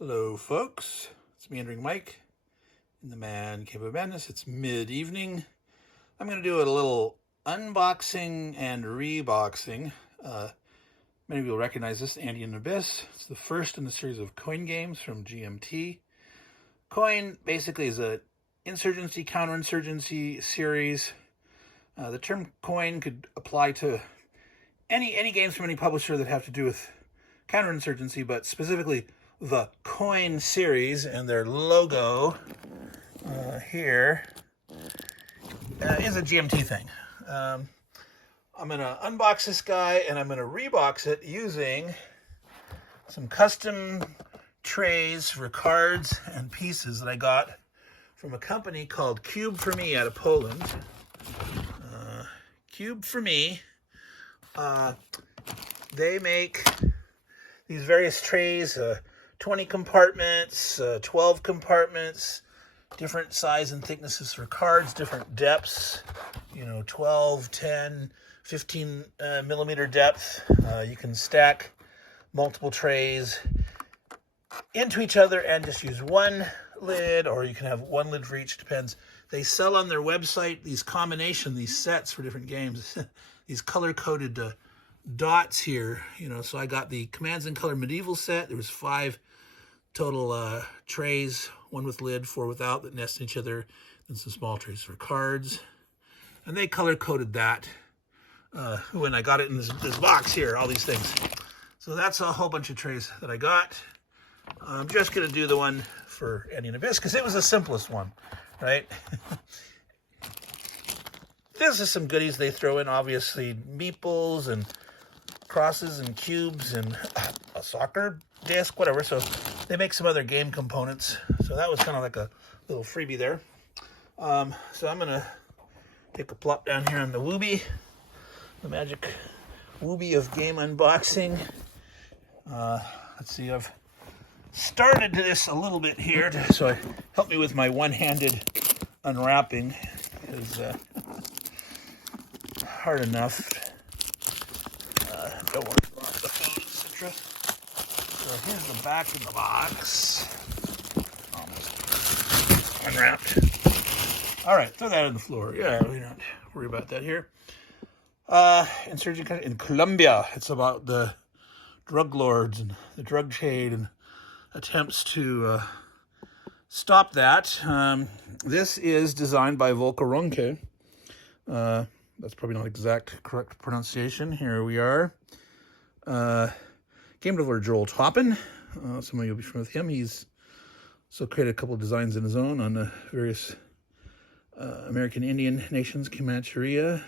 Hello folks, it's Meandering Mike in the Man Cave of Madness. It's mid-evening. I'm going to do a little unboxing and reboxing. Many of you will recognize this, Andean Abyss. It's the first in the series of coin games from GMT. Coin basically is a insurgency, counterinsurgency series. The term coin could apply to any games from any publisher that have to do with counterinsurgency, but specifically the Coin series, and their logo here is a GMT thing. I'm going to unbox this guy and I'm going to rebox it using some custom trays for cards and pieces that I got from a company called Cube4Me out of Poland. Cube4Me, they make these various trays, 20 compartments, 12 compartments, different size and thicknesses for cards, different depths, 12, 10, 15 millimeter depth. You can stack multiple trays into each other and just use one lid, or you can have one lid for each, depends. They sell on their website these these sets for different games, these color-coded dots here, so I got the Commands and Color Medieval set. There was 5 total trays, 1 with lid, 4 without, that nest in each other, and some small trays for cards. And they color-coded that when I got it in this box here, all these things. So that's a whole bunch of trays that I got. I'm just going to do the one for Andean Abyss because it was the simplest one, right? This is some goodies they throw in, obviously, meeples and crosses and cubes and a soccer disc, whatever. So they make some other game components. So that was kind of like a little freebie there. So I'm going to take a plop down here on the Wooby, the magic Wooby of game unboxing. Let's see, I've started this a little bit here, so help me with my one-handed unwrapping. Is hard enough. Don't want to drop the phone, etc. So here's the back of the box. Almost unwrapped. All right, throw that on the floor. Yeah, we don't worry about that here. Insurgent in Colombia. It's about the drug lords and the drug trade and attempts to stop that. This is designed by Volker Ronke. That's probably not correct pronunciation. Here we are. Game developer Joel Toppin. Some of you will be familiar with him. He's also created a couple of designs in his own on the various American Indian nations, Comancheria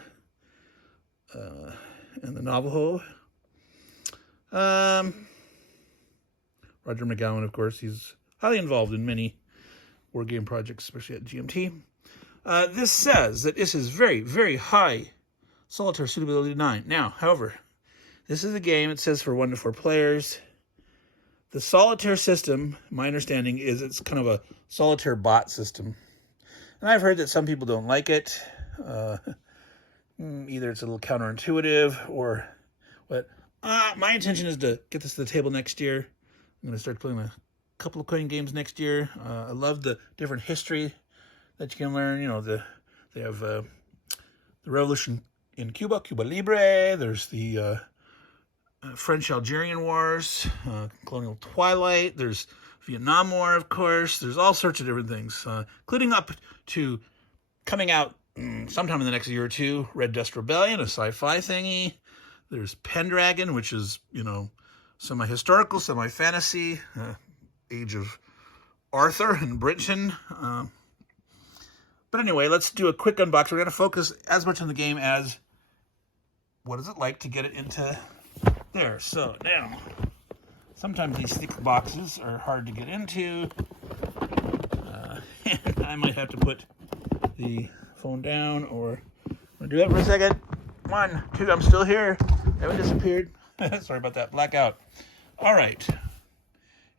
and the Navajo. Roger McGowan, of course, he's highly involved in many war game projects, especially at GMT. This says that this is very, very high solitaire suitability 9. Now, however, this is a game, it says, for 1 to 4 players. The solitaire system, my understanding, is it's kind of a solitaire bot system. And I've heard that some people don't like it. Either it's a little counterintuitive or what. My intention is to get this to the table next year. I'm going to start playing a couple of coin games next year. I love the different history that you can learn. They have the revolution in Cuba, Cuba Libre. There's the French-Algerian Wars, colonial twilight. There's Vietnam War, of course. There's all sorts of different things, including up to coming out sometime in the next year or two, Red Dust Rebellion, a sci-fi thingy. There's Pendragon, which is, semi-historical, semi-fantasy, age of Arthur and Britain. But anyway, let's do a quick unboxing. We're going to focus as much on the game as what is it like to get it into there. So now, sometimes these thick boxes are hard to get into. And I might have to put the phone down, or I'm going to do that for a second. 1, 2, I'm still here. Haven't disappeared. Sorry about that. Blackout. All right.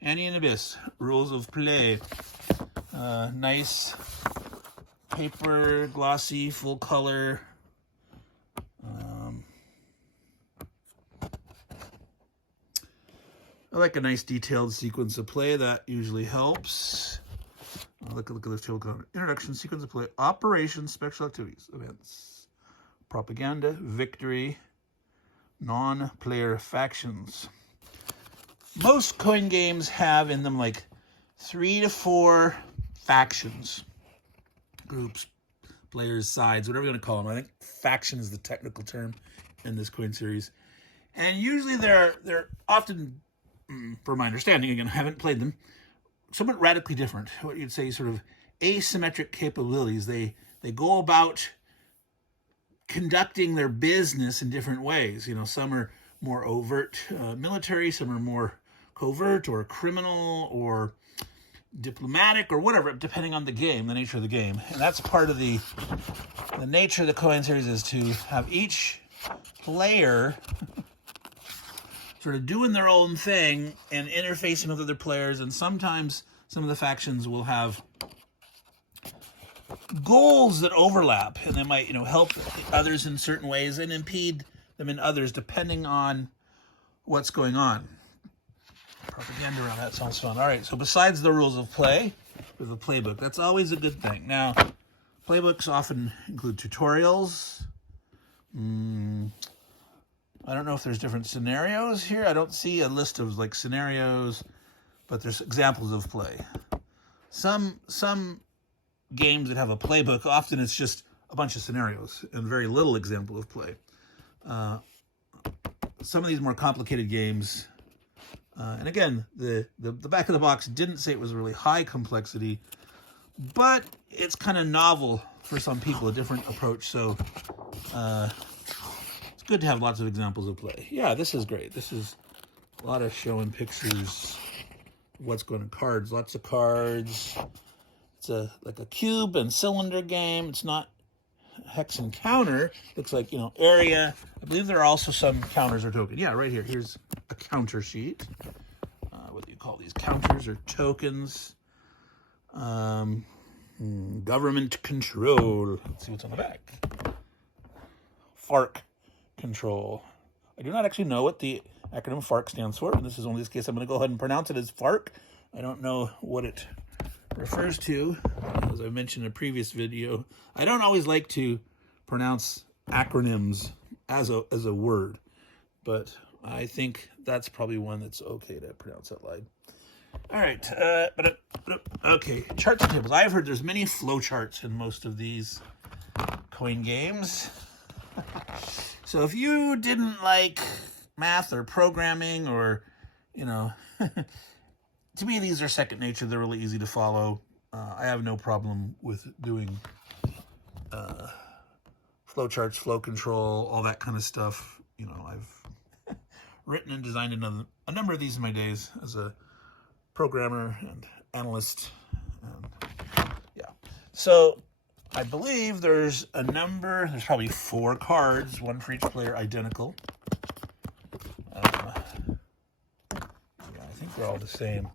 Andean Abyss. Rules of play. Nice paper, glossy, full color. I like a nice detailed sequence of play. That usually helps. Look at this table comment. Introduction, sequence of play, operations, special activities, events, propaganda, victory, non-player factions. Most coin games have in them like 3 to 4 factions, groups, players, sides, whatever you want to call them. I think faction is the technical term in this coin series. And usually they're often, from my understanding, again, I haven't played them, somewhat radically different. What you'd say sort of asymmetric capabilities. They go about conducting their business in different ways. You know, some are more overt military, some are more covert or criminal or diplomatic or whatever, depending on the game, the nature of the game. And that's part of the nature of the coin series, is to have each player sort of doing their own thing and interfacing with other players. And sometimes some of the factions will have goals that overlap, and they might, help others in certain ways and impede them in others, depending on what's going on. Propaganda around that sounds fun. All right, so besides the rules of play, there's a playbook. That's always a good thing. Now, playbooks often include tutorials. I don't know if there's different scenarios here. I don't see a list of like scenarios, but there's examples of play. Some games that have a playbook, often it's just a bunch of scenarios and very little example of play. Some of these more complicated games, and again, the back of the box didn't say it was really high complexity, but it's kind of novel for some people, a different approach. So it's good to have lots of examples of play. Yeah, this is great. This is a lot of showing pictures of what's going on. Cards, lots of cards. It's like a cube and cylinder game. It's not hex and counter. Looks like, area. I believe there are also some counters or tokens. Yeah, right here. Here's a counter sheet. What do you call these? Counters or tokens. Government control. Let's see what's on the back. FARC control. I do not actually know what the acronym FARC stands for. In this is only this case, I'm going to go ahead and pronounce it as FARC. I don't know what it refers to. As I mentioned in a previous video, I don't always like to pronounce acronyms as a word, but I think that's probably one that's okay to pronounce out loud. All right, okay, charts and tables. I've heard there's many flow charts in most of these coin games. So if you didn't like math or programming or, to me, these are second nature. They're really easy to follow. I have no problem with doing flow charts, flow control, all that kind of stuff. I've written and designed a number of these in my days as a programmer and analyst. And yeah. So I believe there's probably 4 cards, one for each player, identical. Yeah, I think they're all the same.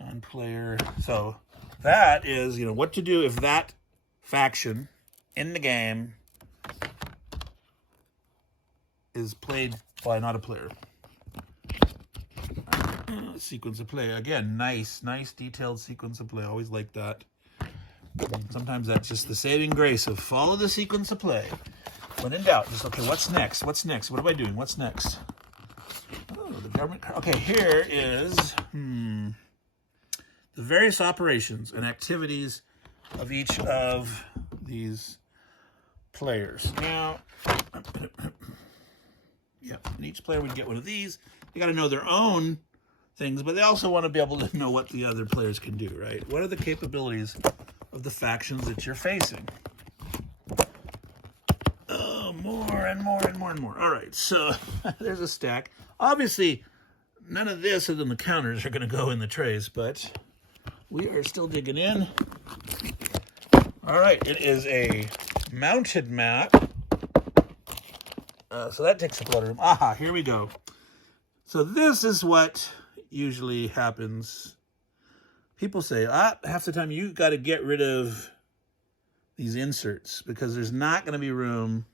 Non-player. So that is, what to do if that faction in the game is played by not a player. Sequence of play. Again, nice detailed sequence of play. Always like that. Sometimes that's just the saving grace of follow the sequence of play. When in doubt, just, okay, what's next? What's next? What am I doing? What's next? Oh, the government. Okay, here is the various operations and activities of each of these players. Now, yeah, and each player would get one of these. They got to know their own things, but they also want to be able to know what the other players can do, right? What are the capabilities of the factions that you're facing? Oh, more and more and more and more. All right, so there's a stack. Obviously, none of this other than the counters are going to go in the trays, but we are still digging in. All right, it is a mounted map. So that takes up a lot of room. Aha, here we go. So this is what usually happens. People say, half the time you got to get rid of these inserts because there's not going to be room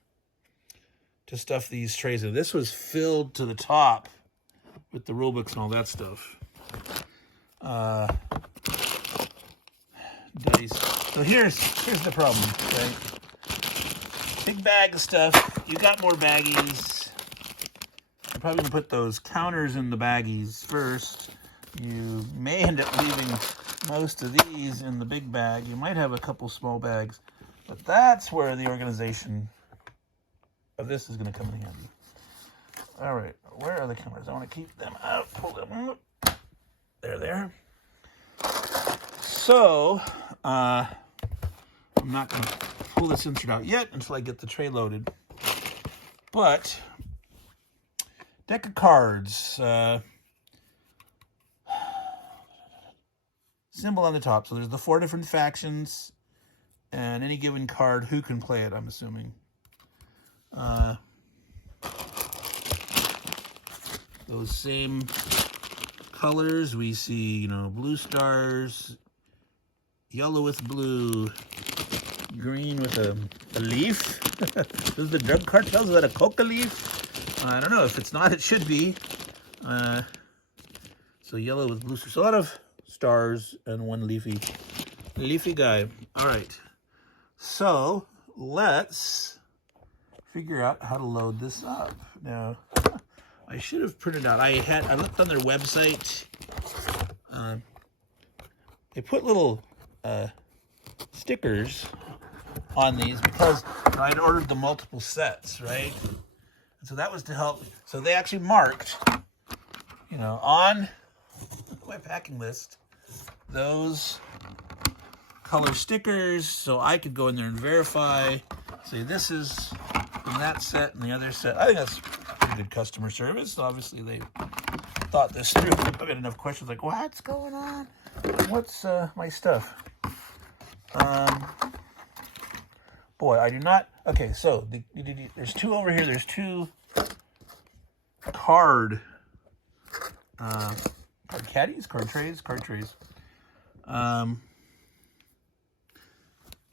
to stuff these trays in. This was filled to the top with the rule books and all that stuff. Dice. So here's the problem, right? Big bag of stuff. You got more baggies. I'm probably gonna put those counters in the baggies first. You may end up leaving most of these in the big bag. You might have a couple small bags, but that's where the organization of this is going to come in handy. All right, where are the cameras? I want to keep them out, pull them out. There. So, I'm not going to pull this insert out yet until I get the tray loaded. But, deck of cards. Symbol on the top. So there's the 4 different factions, and any given card, who can play it, I'm assuming. Those same colors, we see, you know, blue stars, yellow with blue, green with a leaf. This is the drug cartels. Is that a coca leaf? I don't know. If it's not, it should be. So yellow with blue stars. So a lot of stars and one leafy guy. All right. So let's figure out how to load this up. Now, I should have printed out. I looked on their website. They put little stickers on these because I'd ordered the multiple sets, right? And so that was to help. So they actually marked, you know, on my packing list, those color stickers, so I could go in there and verify, say this is from that set and the other set. I think that's pretty good customer service. Obviously, they thought this through. I've got enough questions like, what's going on? What's my stuff? Boy, I do not. Okay, so there's 2 over here. There's 2 card caddies, card trays.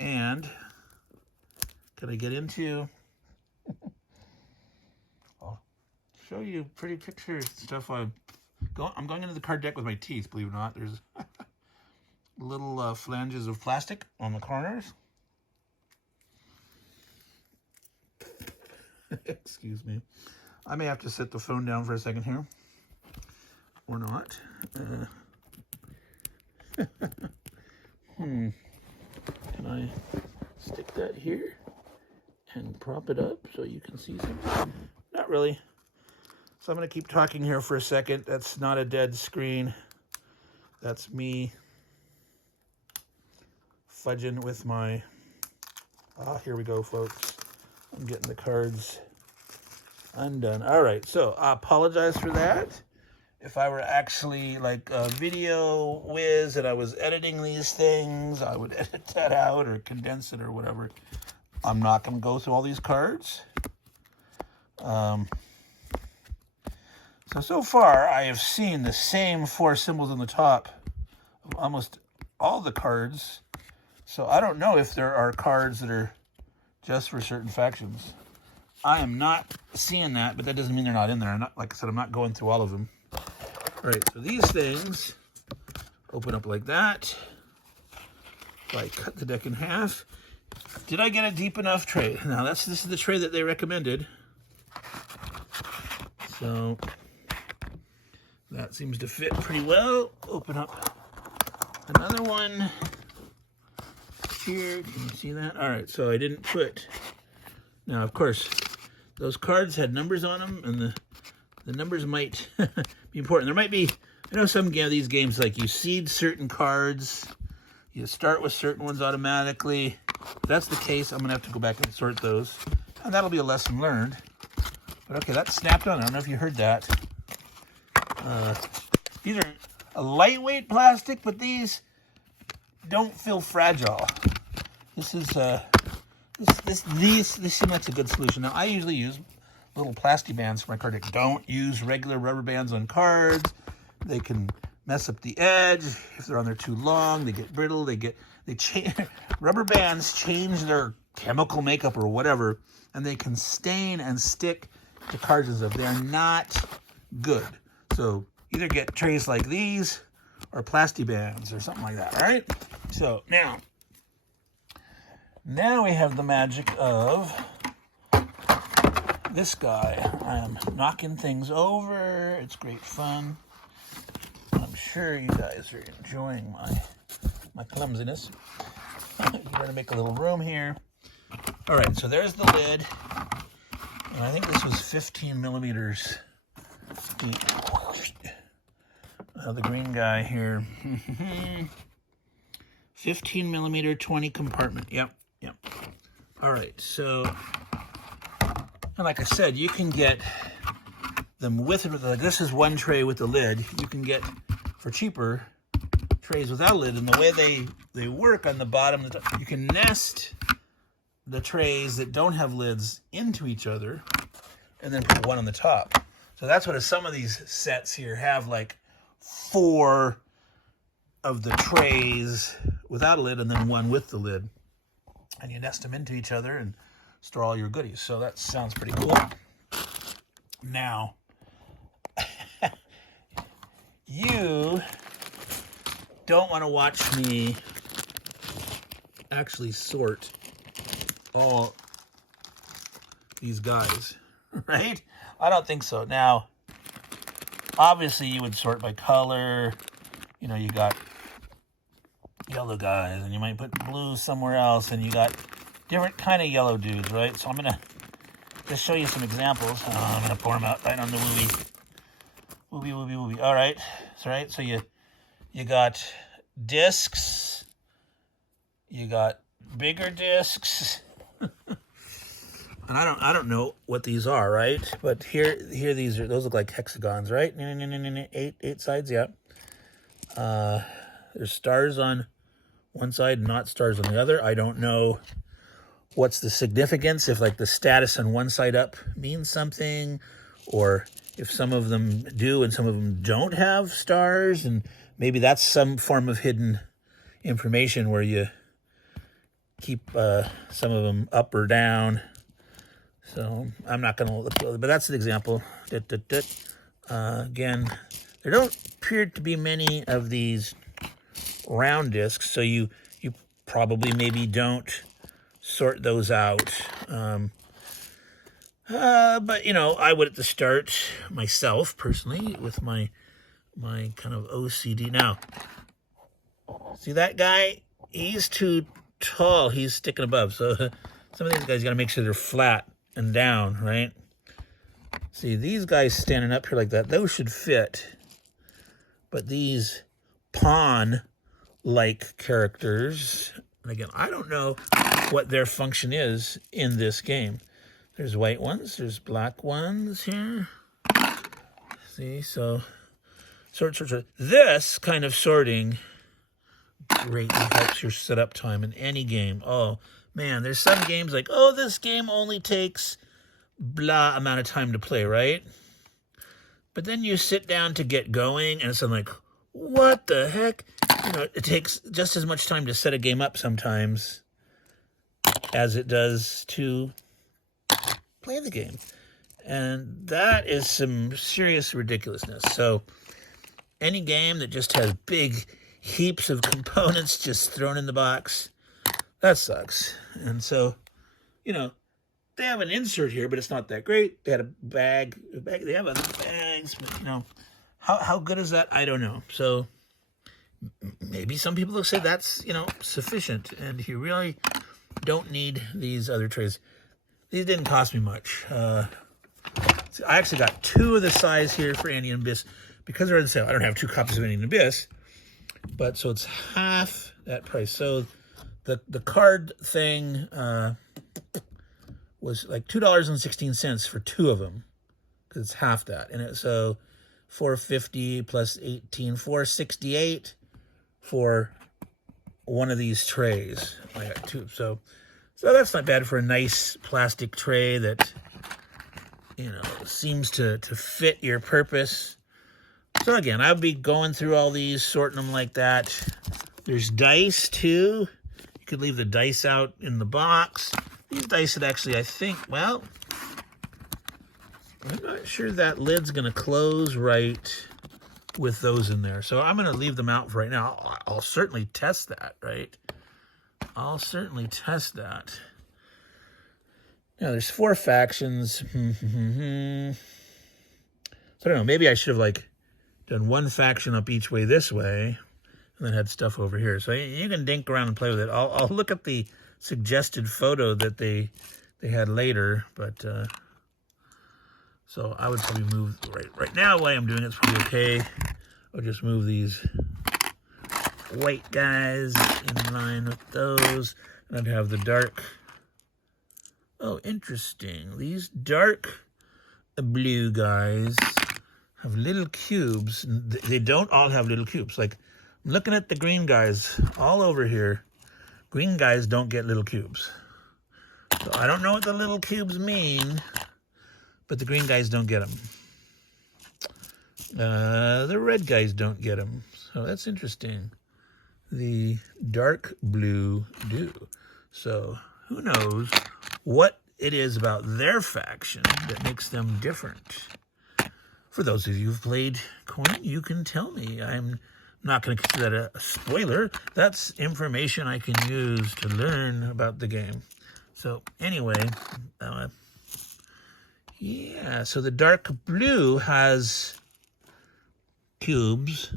And can I get into? I'll show you pretty pictures, stuff. I'm going into the card deck with my teeth. Believe it or not, there's little flanges of plastic on the corners. Excuse me. I may have to set the phone down for a second here, or not. Can I stick that here and prop it up so you can see something? Not really. So I'm going to keep talking here for a second. That's not a dead screen. That's me fudging with my... here we go, folks. I'm getting the cards undone. All right, so I apologize for that. If I were actually like a video whiz and I was editing these things, I would edit that out or condense it or whatever. I'm not going to go through all these cards. So far, I have seen the same 4 symbols on the top of almost all the cards. So I don't know if there are cards that are just for certain factions. I am not seeing that, but that doesn't mean they're not in there. Like I said, I'm not going through all of them. All right, so these things open up like that. If I cut the deck in half. Did I get a deep enough tray? Now, this is the tray that they recommended. So that seems to fit pretty well. Open up another one here. Can you see that? All right, so I didn't put... Now, of course, those cards had numbers on them, and the numbers might be important. There might be, I know some of these games, like you seed certain cards, you start with certain ones automatically. If that's the case, I'm going to have to go back and sort those, and that'll be a lesson learned. But okay, that snapped on. I don't know if you heard that. These are a lightweight plastic, but these don't feel fragile. This is this seems like a good solution. Now, I usually use little plastic bands for my card deck. Don't use regular rubber bands on cards. They can mess up the edge. If they're on there too long, they get brittle. They change. Rubber bands change their chemical makeup or whatever, and they can stain and stick to cards and stuff. They're not good. So either get trays like these or Plastibands or something like that, all right? So now we have the magic of this guy. I am knocking things over. It's great fun. I'm sure you guys are enjoying my clumsiness. We're going to make a little room here. All right, so there's the lid. And I think this was 15 millimeters deep. The green guy here. 15 millimeter, 20 compartment. Yep. All right, so, and like I said, you can get them with it. Like this is one tray with the lid. You can get, for cheaper, trays without a lid. And the way they work on the bottom, you can nest the trays that don't have lids into each other and then put one on the top. So that's what some of these sets here have, like 4 of the trays without a lid and then one with the lid. And you nest them into each other and store all your goodies. So that sounds pretty cool. Now, you don't want to watch me actually sort all these guys, right? I don't think so. Now, obviously you would sort by color. You know, you got yellow guys, and you might put blue somewhere else, and you got different kind of yellow dudes, right? So I'm going to just show you some examples. I'm going to pour them out right on the wooby. All right. So, right. So you got discs. You got bigger discs. And I don't know what these are, right? But here those look like hexagons, right? 8 sides, yeah. There's stars on one side, not stars on the other. I don't know what's the significance, if like the status on one side up means something, or if some of them do and some of them don't have stars, and maybe that's some form of hidden information where you keep some of them up or down. So I'm not going to look, but that's an example. Again, there don't appear to be many of these round discs, so you probably maybe don't sort those out. But, you know, I would at the start myself, personally, with my kind of OCD. Now, see that guy? He's too tall. He's sticking above. So some of these guys, you got to make sure they're flat and down, right? See, these guys standing up here like that, those should fit. But these pawn-like characters, and again, I don't know what their function is in this game. There's white ones, there's black ones here. See, so sort. This kind of sorting greatly helps your setup time in any game. Oh, man, there's some games like, oh, this game only takes blah amount of time to play, right? But then you sit down to get going, and it's like, what the heck? You know, it takes just as much time to set a game up sometimes as it does to play the game. And that is some serious ridiculousness. So any game that just has big heaps of components just thrown in the box, that sucks. And so, you know, they have an insert here, but it's not that great. They had a bag. They have other bags, but, you know, how good is that? I don't know. So maybe some people will say that's, you know, sufficient, and you really don't need these other trays. These didn't cost me much. I actually got 2 of the size here for Andean Abyss because they're on sale. I don't have 2 copies of Andean Abyss, but so it's half that price. So the card thing was like $2.16 for 2 of them, because it's half that. And so $4.50 plus 18, $4.68 for one of these trays. I got 2, so that's not bad for a nice plastic tray that, you know, seems to fit your purpose. So again, I'll be going through all these, sorting them like that. There's dice too. You could leave the dice out in the box. These dice had actually, I think, well, I'm not sure that lid's going to close right with those in there. So I'm going to leave them out for right now. I'll certainly test that, right? I'll certainly test that. Now, there's 4 factions. So I don't know. Maybe I should have, like, done 1 faction up each way this way and then had stuff over here. So you can dink around and play with it. I'll look at the suggested photo that they had later, but so I would probably move right now. The way I'm doing it's probably okay. I'll just move these white guys in line with those, and I'd have the dark. Oh, interesting. These dark blue guys have little cubes. They don't all have little cubes. Like, I'm looking at the green guys all over here. Green guys don't get little cubes. So I don't know what the little cubes mean, but the green guys don't get them. The red guys don't get them. So that's interesting. The dark blue do. So who knows what it is about their faction that makes them different. For those of you who've played Coin, you can tell me. I'm not going to consider that a spoiler. That's information I can use to learn about the game. So anyway, yeah, so the dark blue has cubes.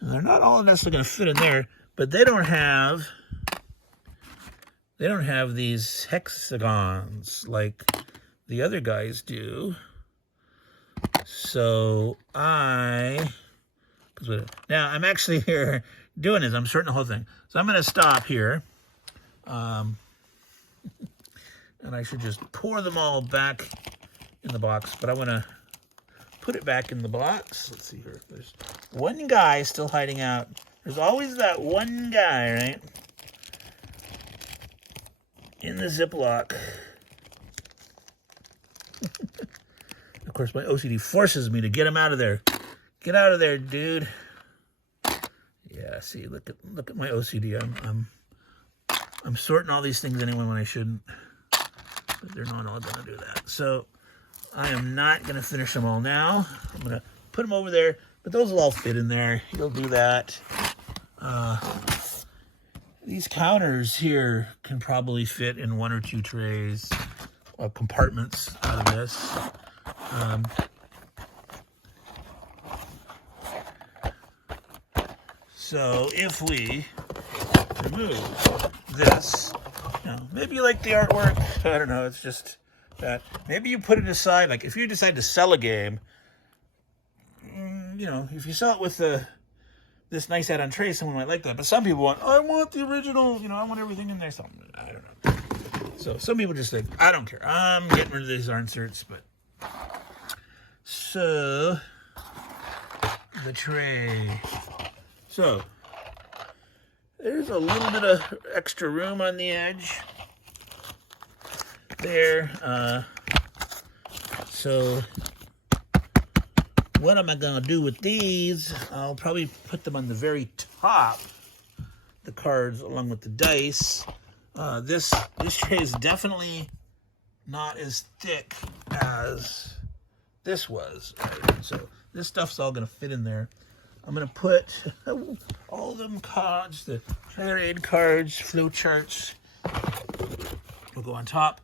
And they're not all necessarily going to fit in there, but they don't have these hexagons like the other guys do. So now I'm actually here doing this. I'm sorting the whole thing. So I'm going to stop here. And I should just pour them all back in the box. But I want to put it back in the box. Let's see here. There's one guy still hiding out. There's always that one guy, right? In the Ziploc. Of course, my OCD forces me to get him out of there. Get out of there, dude. Yeah, see, look at my OCD. I'm sorting all these things anyway when I shouldn't. But they're not all gonna do that. So I am not gonna finish them all now. I'm gonna put them over there, but those will all fit in there. You'll do that. These counters here can probably fit in 1 or 2 trays, compartments out of this. So if we remove this, maybe you like the artwork, I don't know, it's just that. Maybe you put it aside, like if you decide to sell a game, if you sell it with this nice add-on tray, someone might like that. But some people want, I want the original, I want everything in there. Something, I don't know. So some people just think, I don't care. I'm getting rid of these inserts, but. So, the tray. So, there's a little bit of extra room on the edge there. So, what am I going to do with these? I'll probably put them on the very top, the cards along with the dice. This tray is definitely not as thick as this was. Right? So this stuff's all going to fit in there. I'm going to put all them cards, the player aid cards, flow charts, will go on top.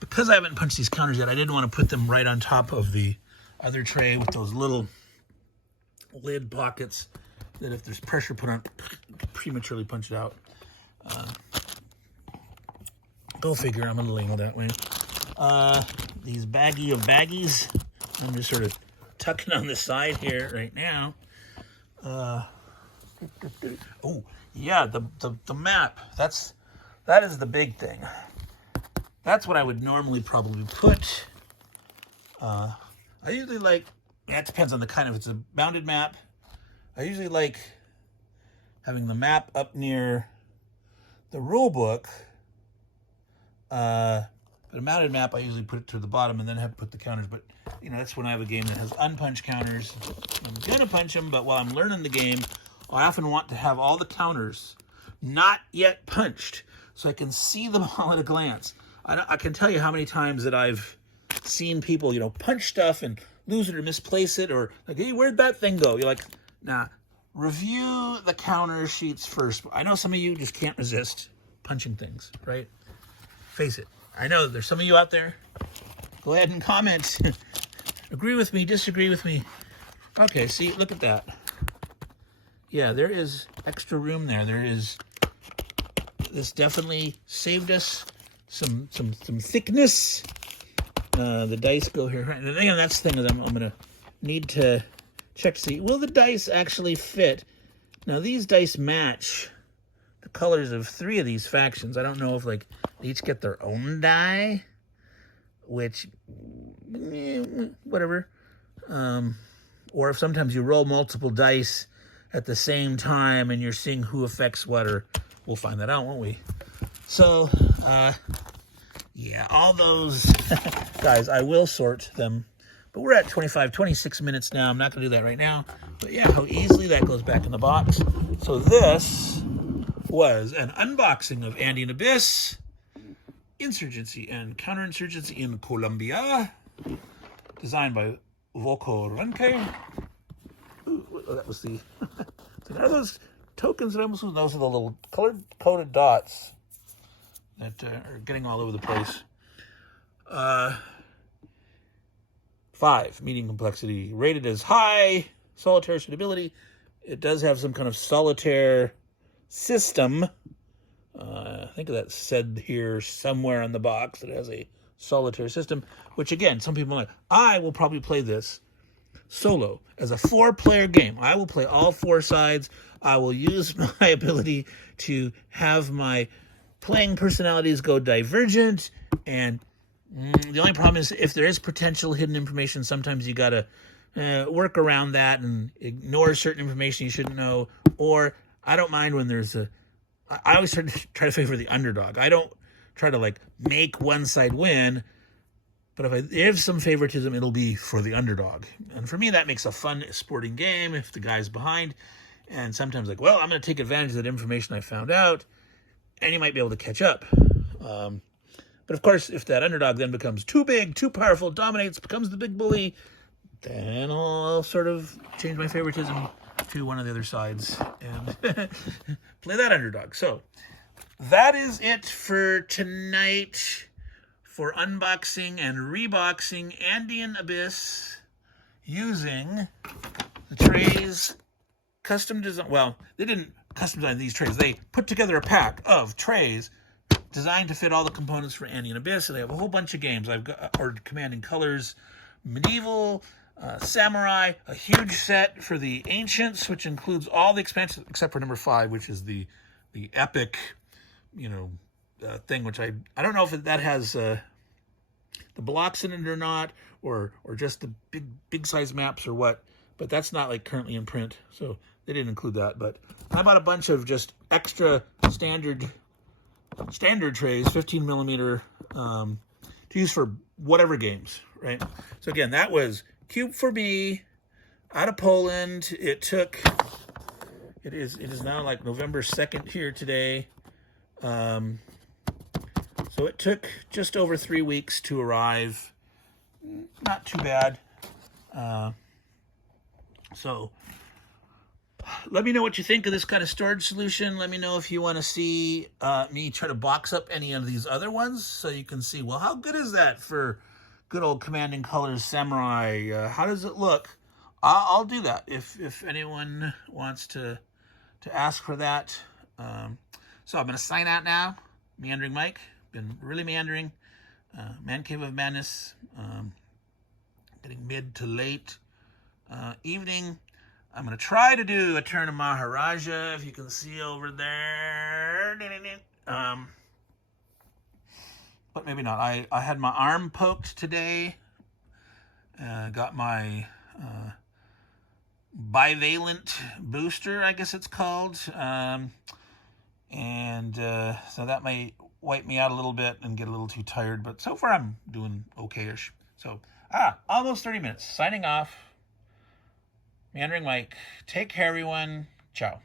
Because I haven't punched these counters yet, I didn't want to put them right on top of the other tray with those little lid pockets that if there's pressure put on, prematurely punch it out. Go figure, I'm a little anal that way. These baggie of baggies, I'm just sort of tucking on the side here right now. Oh yeah, the map. That is the big thing. That's what I would normally probably put. I usually like. That depends on the kind of. If it's a bounded map, I usually like having the map up near the rule book. But a mounted map, I usually put it to the bottom and then have to put the counters. But, that's when I have a game that has unpunched counters. I'm going to punch them, but while I'm learning the game, I often want to have all the counters not yet punched. so I can see them all at a glance. I can tell you how many times that I've seen people, you know, punch stuff and lose it or misplace it, or like, hey, where'd that thing go? You're like, nah, review the counter sheets first. I know some of you just can't resist punching things, right? Face it. I know there's some of you out there. Go ahead and comment. Agree with me, disagree with me. Okay, see, look at that. Yeah, there is extra room there. This definitely saved us some thickness. The dice go here. And again, that's the thing that I'm gonna need to check to see, will the dice actually fit? Now these dice match the colors of 3 of these factions. I don't know if like they each get their own die, which whatever. Or if sometimes you roll multiple dice at the same time and you're seeing who affects what, or we'll find that out, won't we? So, yeah, all those guys, I will sort them. But we're at 26 minutes now. I'm not going to do that right now. But yeah, how easily that goes back in the box. So this was an unboxing of Andean Abyss, Insurgency and Counterinsurgency in Colombia, designed by Volko Ranke. Ooh, that was the... Are those tokens that I almost... Those are the little colored-coded dots that are getting all over the place. 5, medium complexity, rated as high, solitaire suitability. It does have some kind of solitaire system. I think that's said here somewhere on the box that it has a solitaire system, which again, some people are like, I will probably play this solo as a 4-player game. I will play all 4 sides. I will use my ability to have my playing personalities go divergent, and the only problem is if there is potential hidden information, sometimes you gotta work around that and ignore certain information you shouldn't know. Or I don't mind when there's I always try to favor the underdog. I don't try to like make one side win, but if I have some favoritism, it'll be for the underdog. And for me, that makes a fun sporting game if the guy's behind. And sometimes like, well, I'm going to take advantage of that information I found out, and you might be able to catch up. But of course, if that underdog then becomes too big, too powerful, dominates, becomes the big bully, then I'll sort of change my favoritism to one of the other sides and play that underdog. So that is it for tonight for unboxing and reboxing Andean Abyss using the trays custom design. Well, they didn't custom design these trays. They put together a pack of trays designed to fit all the components for Andean Abyss, and they have a whole bunch of games. I've got Commanding Colors, Medieval, Samurai, a huge set for the Ancients, which includes all the expansions except for number 5, which is the epic, thing, which I don't know if that has the blocks in it or not, or just the big size maps or what, but that's not like currently in print, so they didn't include that. But I bought a bunch of just extra standard trays, 15 millimeter, to use for whatever games, right? So again, that was Cube4Me out of Poland. It is now like November 2nd here today. So it took just over 3 weeks to arrive. Not too bad. So let me know what you think of this kind of storage solution. Let me know if you want to see me try to box up any of these other ones so you can see, well, how good is that for good old Commanding Colors Samurai? How does it look? I'll do that if anyone wants to ask for that. So I'm going to sign out now. Meandering Mike. Been really meandering. Man Cave of Madness. Getting mid to late evening. I'm going to try to do a turn of Maharaja, if you can see over there. But maybe not. I had my arm poked today. Got my bivalent booster, I guess it's called. So that might wipe me out a little bit and get a little too tired. But so far, I'm doing okay-ish. So, almost 30 minutes. Signing off. Meandering Mike. Take care, everyone. Ciao.